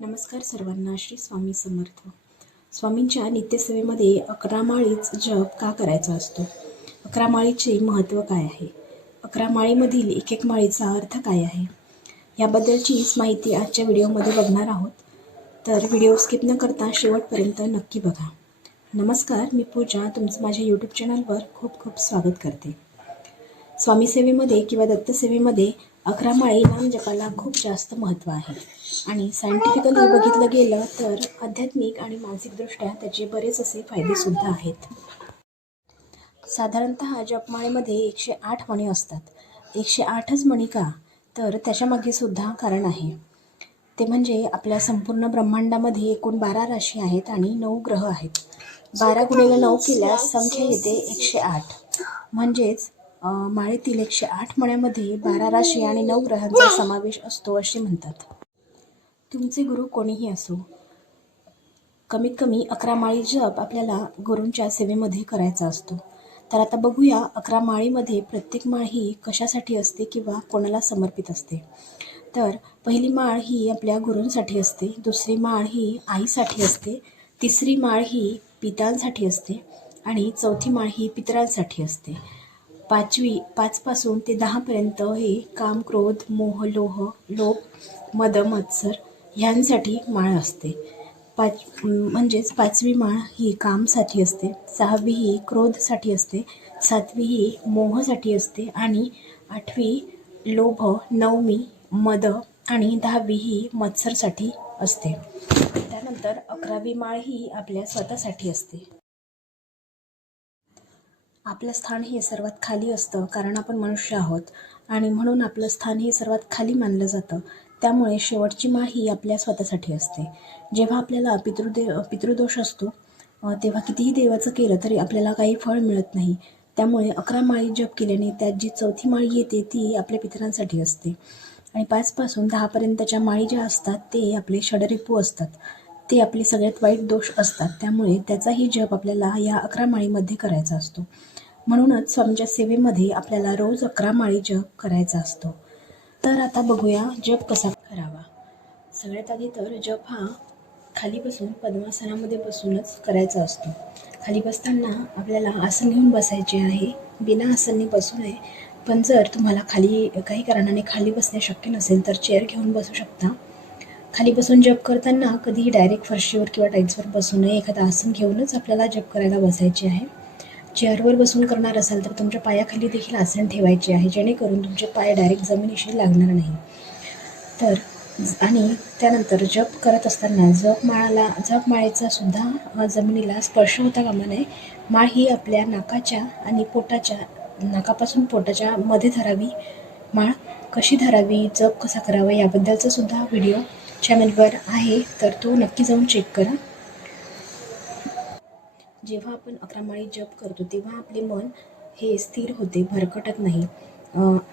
नमस्कार सर्वांना श्री स्वामी समर्थ. स्वामींच्या नित्यसेवेमध्ये अकरा माळीच जप का करायचा असतो? अकरा माळीचे महत्त्व काय आहे? अकरा माळीमधील एक एक माळीचा अर्थ काय आहे? याबद्दलचीच माहिती आजच्या व्हिडिओमध्ये बघणार आहोत. तर व्हिडिओ स्किप न करता शेवटपर्यंत नक्की बघा. नमस्कार मी पूजा. तुमचं माझ्या यूट्यूब चॅनलवर खूप खूप स्वागत करते. स्वामी सेवेमध्ये किंवा दत्तसेवेमध्ये अकरा माळी नामजपाला खूप जास्त महत्त्व आहे. आणि सायंटिफिकली बघितलं गेलं तर आध्यात्मिक आणि मानसिकदृष्ट्या त्याचे बरेच असे फायदेसुद्धा आहेत. साधारणत जपमाळेमध्ये एकशे आठ मणी असतात. एकशे आठच मणी का? तर त्याच्यामागे सुद्धा कारण आहे. ते म्हणजे आपल्या संपूर्ण ब्रह्मांडामध्ये एकूण बारा राशी आहेत आणि नऊ ग्रह आहेत. बारा गुणेला नऊ केल्यास संख्या येते एकशे आठ. म्हणजेच माळेतील एकशे आठ मण्यामध्ये बारा राशी आणि नऊ ग्रहांचा समावेश असतो असे म्हणतात. तुमचे गुरु कोणीही असो कमीत कमी अकरा माळी जप आपल्याला गुरूंच्या सेवेमध्ये करायचा असतो. तर आता बघूया अकरा माळीमध्ये प्रत्येक माळ ही कशासाठी असते किंवा कोणाला समर्पित असते. तर पहिली माळ ही आपल्या गुरूंसाठी असते दुसरी माळ ही आईसाठी असते तिसरी माळ ही पितांसाठी असते आणि चौथी माळ ही पितरांसाठी असते. पाचवी पाचपासून ते दहापर्यंत हे काम क्रोध मोह लोह लोभ मद मत्सर ह्यांसाठी माळ असते. पाच म्हणजेच पाचवी माळ ही कामसाठी असते. सहावी ही क्रोधसाठी असते. सातवी ही मोहसाठी असते. आणि आठवी लोभ नवमी मद आणि दहावी ही मत्सरसाठी असते. त्यानंतर अकरावी माळ ही आपल्या स्वतःसाठी असते. आपलं स्थान हे सर्वात खाली असतं कारण आपण मनुष्य आहोत. आणि म्हणून आपलं स्थान हे सर्वात खाली मानलं जातं. त्यामुळे शेवटची माळ ही आपल्या स्वतःसाठी असते. जेव्हा आपल्याला पितृदे पितृदोष असतो तेव्हा कितीही देवाचं केलं तरी आपल्याला काही फळ मिळत नाही. त्यामुळे अकरा माळी जप केल्याने त्यात जी चौथी माळी येते ती आपल्या पितरांसाठी असते. आणि पाचपासून दहापर्यंतच्या माळी ज्या असतात ते आपले षडरिपू असतात. ते आपले सगळ्यात वाईट दोष असतात. त्यामुळे त्याचाही जप आपल्याला या अकरा माळीमध्ये करायचा असतो. म्हणूनच स्वामीच्या सेवेमध्ये आपल्याला रोज अकरा माळी जप करायचा असतो. तर आता बघूया जप कसा करावा. सगळ्यात आधी तर जप हा खाली बसून पद्मासनामध्ये बसूनच करायचा असतो. खाली बसताना आपल्याला आसन घेऊन बसायचे आहे. बिना आसनने बसू नये. पण जर तुम्हाला खाली काही कारणाने खाली बसणे शक्य नसेल तर चेअर घेऊन बसू शकता. खाली बसून जप करताना कधीही डायरेक्ट फरशीवर किंवा टाईल्सवर बसू नये. एखादं आसन घेऊनच आपल्याला जप करायला बसायचे आहे. चेअरवर बसून करणार असाल तर तुमच्या पायाखाली देखील आसन ठेवायचे आहे. जेणेकरून तुमचे पाय डायरेक्ट जमिनीशी लागणार नाही. तर आणि त्यानंतर जप करत असताना जप माळाला जप माळेचा सुद्धा जमिनीला स्पर्श होता कामा नये. माळ ही आपल्या नाकाच्या आणि पोटाच्या नाकापासून पोटाच्या मध्ये धरावी. माळ कशी धरावी जप कसा करावा याबद्दलचा सुद्धा व्हिडिओ चॅनलवर आहे तर तो नक्की जाऊन चेक करा. जेव्हा आपण अकरा माळी जप करतो तेव्हा आपले मन हे स्थिर होते भरकटत नाही.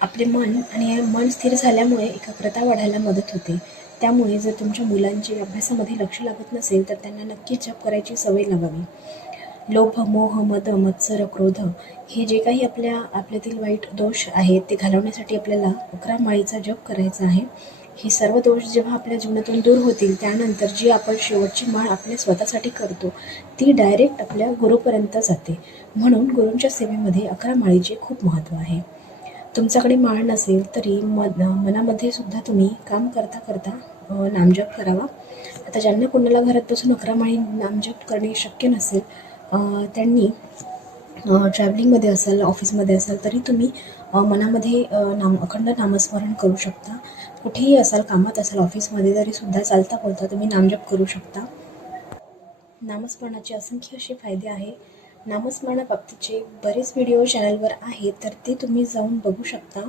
आपले मन आणि मन स्थिर झाल्यामुळे एकाग्रता वाढायला मदत होते. त्यामुळे जर तुमच्या मुलांचे अभ्यासामध्ये लक्ष लागत नसेल तर त्यांना नक्की जप करायची सवय लावावी. लोभ मोह मद मत्सर क्रोध हे जे काही आपल्या आपल्यातील वाईट दोष आहेत ते घालवण्यासाठी आपल्याला अकरा माळीचा जप करायचा आहे. हे सर्व दोष जेव्हा आपल्या जीवनातून दूर होतील त्यानंतर जी आपण शेवटची माळ आपल्या स्वतःसाठी करतो ती डायरेक्ट आपल्या गुरुपर्यंत जाते. म्हणून गुरूंच्या सेवेमध्ये अकरा माळीचे खूप महत्त्व आहे. तुमच्याकडे माळ नसेल तरी मन मनामध्ये सुद्धा तुम्ही काम करता करता नामजप करावा. आता ज्यांना कोणाला घरात बसून अकरा माळी नामजप करणे शक्य नसेल त्यांनी ट्रॅव्हलिंगमध्ये असाल ऑफिसमध्ये असाल तरी तुम्ही मनामध्ये नाम अखंड नामस्मरण करू शकता. कुठेही असाल कामात असाल ऑफिसमध्ये तरीसुद्धा चालता बोलता तुम्ही नामजप करू शकता. नामस्मरणाचे असंख्य असे फायदे आहे. नामस्मरणाबाबतीचे बरेच व्हिडिओ चॅनलवर आहेत तर ते तुम्ही जाऊन बघू शकता.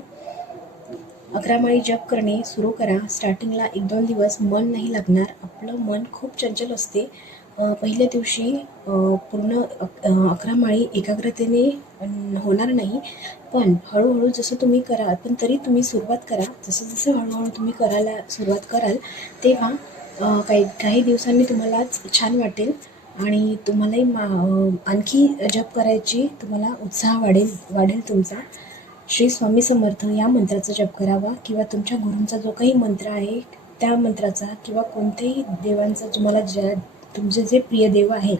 अकरा माळी जप करणे सुरू करा. स्टार्टिंगला एक दोन दिवस मन नाही लागणार. आपलं मन खूप चंचल असते. पहिल्या दिवशी पूर्ण अक- अकरा माळी एकाग्रतेने होणार नाही. पण हळूहळू जसं तुम्ही करा पण तरी तुम्ही सुरुवात करा. जसं जसं हळूहळू तुम्ही करायला सुरुवात कराल तेव्हा काही काही दिवसांनी तुम्हालाच छान वाटेल आणि तुम्हालाही मा आणखी जप करायची तुम्हाला उत्साह वाढेल वाढेल तुमचा. श्री स्वामी समर्थ या मंत्राचा जप करावा किंवा तुमच्या गुरूंचा जो काही मंत्र आहे त्या मंत्राचा किंवा कोणत्याही देवांचा तुम्हाला ज्या तुमचे जे प्रिय देव आहे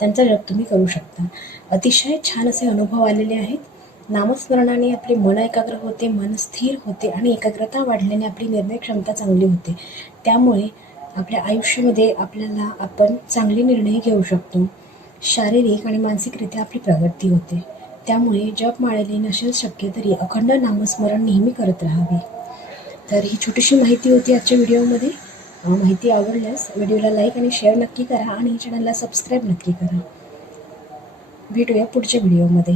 त्यांचा जप तुम्ही करू शकता. अतिशय छान असे अनुभव आलेले आहेत. नामस्मरणाने आपले मन एकाग्र होते मन स्थिर होते आणि एकाग्रता वाढल्याने आपली निर्णय क्षमता चांगली होते. त्यामुळे आपल्या आयुष्यामध्ये आपल्याला आपण चांगले निर्णय घेऊ शकतो. शारीरिक आणि मानसिकरित्या आपली प्रगती होते. त्यामुळे जप माळले नसेल शक्य तरी अखंड नामस्मरण नेहमी करत राहावे. तर ही छोटीशी माहिती होती आजच्या व्हिडिओमध्ये. माहिती आवडल्यास व्हिडिओला लाईक आणि शेअर नक्की करा आणि चॅनलला सबस्क्राईब नक्की करा. भेटूया पुढच्या व्हिडिओमध्ये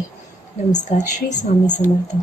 नमस्कार श्री स्वामी समर्थ.